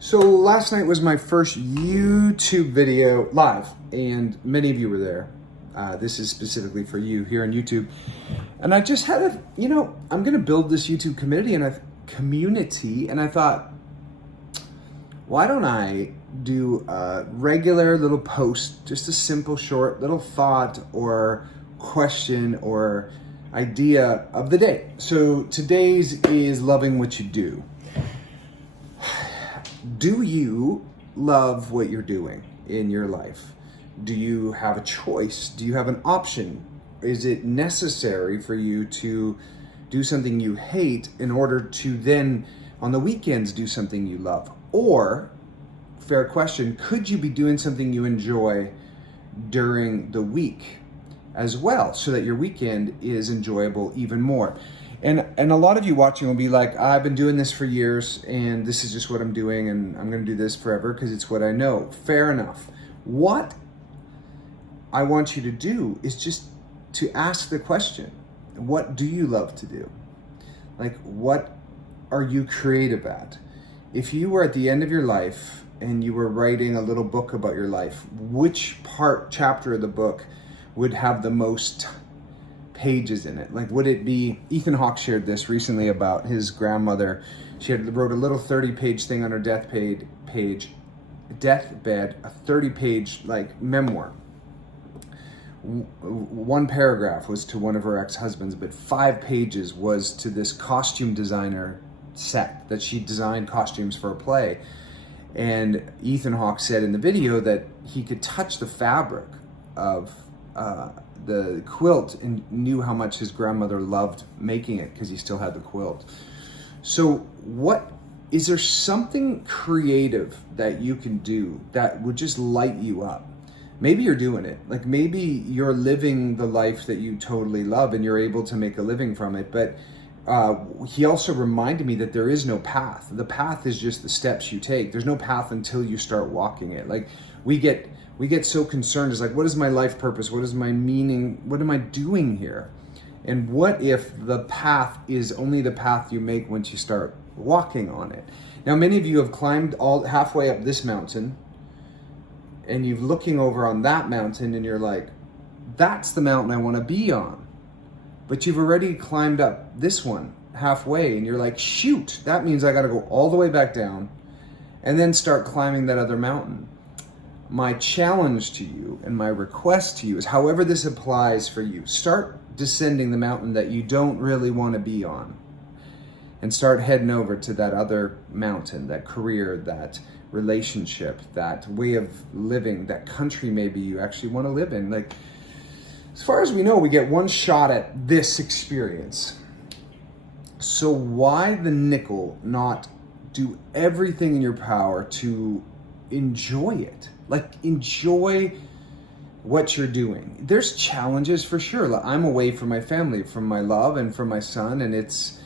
So last night was my first YouTube video live, and many of you were there. This is specifically for you here on YouTube. And I just had I'm going to build this YouTube community, and I thought, why don't I do a regular little post, just a simple, short little thought or question or idea of the day. So today's is loving what you do. Do you love what you're doing in your life? Do you have a choice? Do you have an option? Is it necessary for you to do something you hate in order to then on the weekends do something you love? Or, fair question, could you be doing something you enjoy during the week as well so that your weekend is enjoyable even more? And a lot of you watching will be like, I've been doing this for years and this is just what I'm doing and I'm going to do this forever because it's what I know. Fair enough. What I want you to do is just to ask the question, what do you love to do? Like, what are you creative at? If you were at the end of your life and you were writing a little book about your life, which chapter of the book would have the most pages in it? Like, would it be, Ethan Hawke shared this recently about his grandmother. She wrote a little 30-page thing on her deathbed, a 30-page like memoir. One paragraph was to one of her ex-husbands, but 5 pages was to this costume designer set that she designed costumes for a play. And Ethan Hawke said in the video that he could touch the fabric of the quilt and knew how much his grandmother loved making it because he still had the quilt. So is there something creative that you can do that would just light you up? Maybe you're doing it. Like, maybe you're living the life that you totally love and you're able to make a living from it. But he also reminded me that there is no path. The path is just the steps you take. There's no path until you start walking it. Like, we get so concerned. It's like, what is my life purpose? What is my meaning? What am I doing here? And what if the path is only the path you make once you start walking on it? Now, many of you have climbed halfway up this mountain and you're looking over on that mountain and you're like, that's the mountain I want to be on. But you've already climbed up this one halfway and you're like, shoot, that means I got to go all the way back down and then start climbing that other mountain. My challenge to you and my request to you is, however this applies for you, start descending the mountain that you don't really want to be on and start heading over to that other mountain, that career, that relationship, that way of living, that country maybe you actually want to live in. Like, as far as we know, we get one shot at this experience. So why the nickel not do everything in your power to enjoy it? Like, enjoy what you're doing. There's challenges for sure. Like, I'm away from my family, from my love and from my son, and it's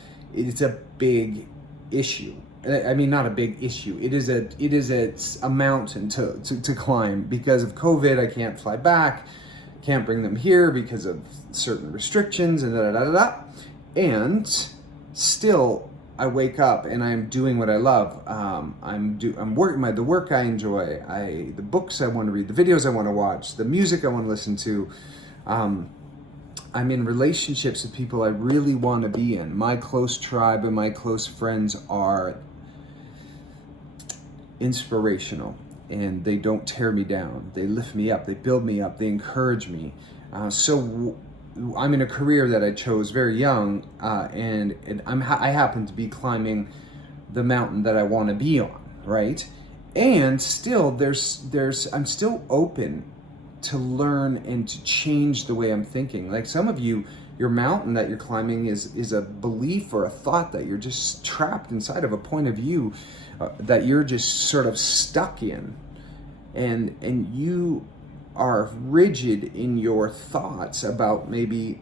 a big issue. I mean, not a big issue. It is a mountain to climb because of COVID. I can't fly back, can't bring them here because of certain restrictions and And still, I wake up and I'm doing what I love. I'm working the work I enjoy. The books I want to read, the videos I want to watch, the music I want to listen to. I'm in relationships with people I really want to be in. My close tribe and my close friends are inspirational and they don't tear me down. They lift me up, they build me up, they encourage me. So I'm in a career that I chose very young, and I happen to be climbing the mountain that I want to be on, right? And still, I'm still open to learn and to change the way I'm thinking. Like, some of you, your mountain that you're climbing is a belief or a thought that you're just trapped inside of, a point of view that you're just sort of stuck in, and you are rigid in your thoughts about maybe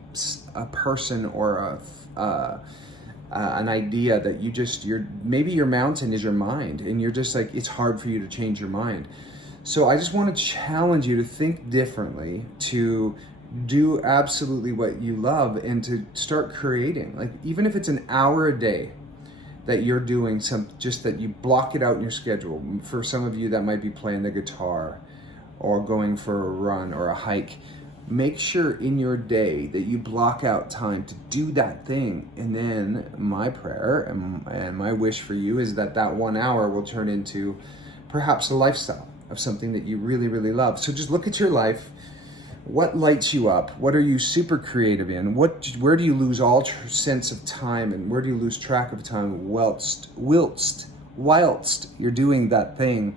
a person or an idea that maybe your mountain is your mind, and you're just like, it's hard for you to change your mind. So I just want to challenge you to think differently, to do absolutely what you love, and to start creating. Like, even if it's an hour a day, that you're doing, just that you block it out in your schedule. For some of you, that might be playing the guitar or going for a run or a hike. Make sure in your day that you block out time to do that thing. And then my prayer and my wish for you is that that 1 hour will turn into perhaps a lifestyle of something that you really, really love. So just look at your life. What lights you up? What are you super creative in? Where do you lose all sense of time, and where do you lose track of time whilst you're doing that thing?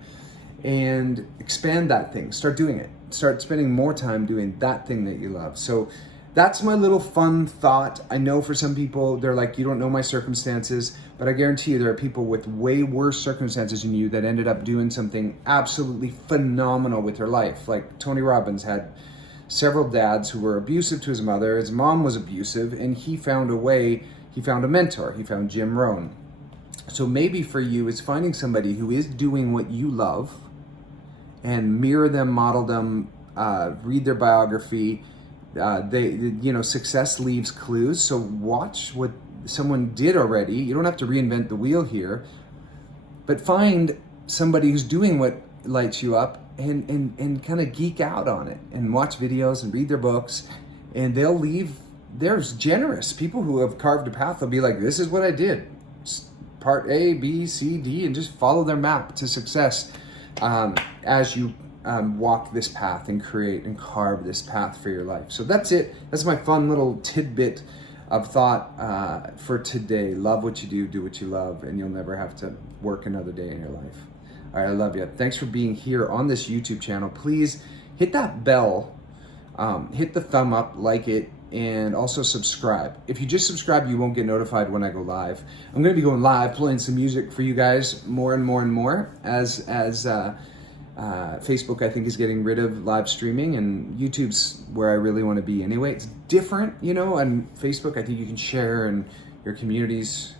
And expand that thing. Start doing it. Start spending more time doing that thing that you love. So that's my little fun thought. I know for some people, they're like, you don't know my circumstances, but I guarantee you there are people with way worse circumstances than you that ended up doing something absolutely phenomenal with their life. Like Tony Robbins had several dads who were abusive to his mother. His mom was abusive, and he found a way. He found a mentor. He found Jim Rohn. So maybe for you, it's finding somebody who is doing what you love and mirror them, model them, read their biography. Success leaves clues. So watch what someone did already. You don't have to reinvent the wheel here, but find somebody who's doing what lights you up and kind of geek out on it and watch videos and read their books, and they'll leave. There's generous people who have carved a path. They'll be like, this is what I did. Part A, B, C, D, and just follow their map to success as you walk this path and create and carve this path for your life. So that's it. That's my fun little tidbit of thought for today. Love what you do what you love, and you'll never have to work another day in your life. All right, I love you. Thanks for being here on this YouTube channel. Please hit that bell, hit the thumb up, like it, and also subscribe. If you just subscribe, you won't get notified when I go live. I'm going to be going live, playing some music for you guys more and more and more as Facebook, I think, is getting rid of live streaming, and YouTube's where I really want to be anyway. It's different, on Facebook. I think you can share, and your communities,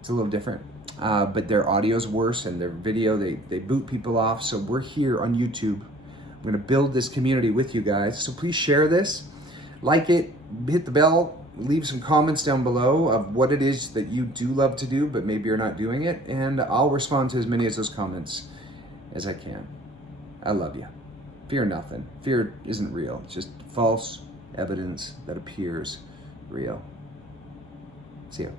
it's a little different. But their audio's worse, and their video, they boot people off. So we're here on YouTube. I'm going to build this community with you guys. So please share this, like it, hit the bell, leave some comments down below of what it is that you do love to do, but maybe you're not doing it. And I'll respond to as many of those comments as I can. I love you. Fear nothing. Fear isn't real. It's just false evidence that appears real. See ya.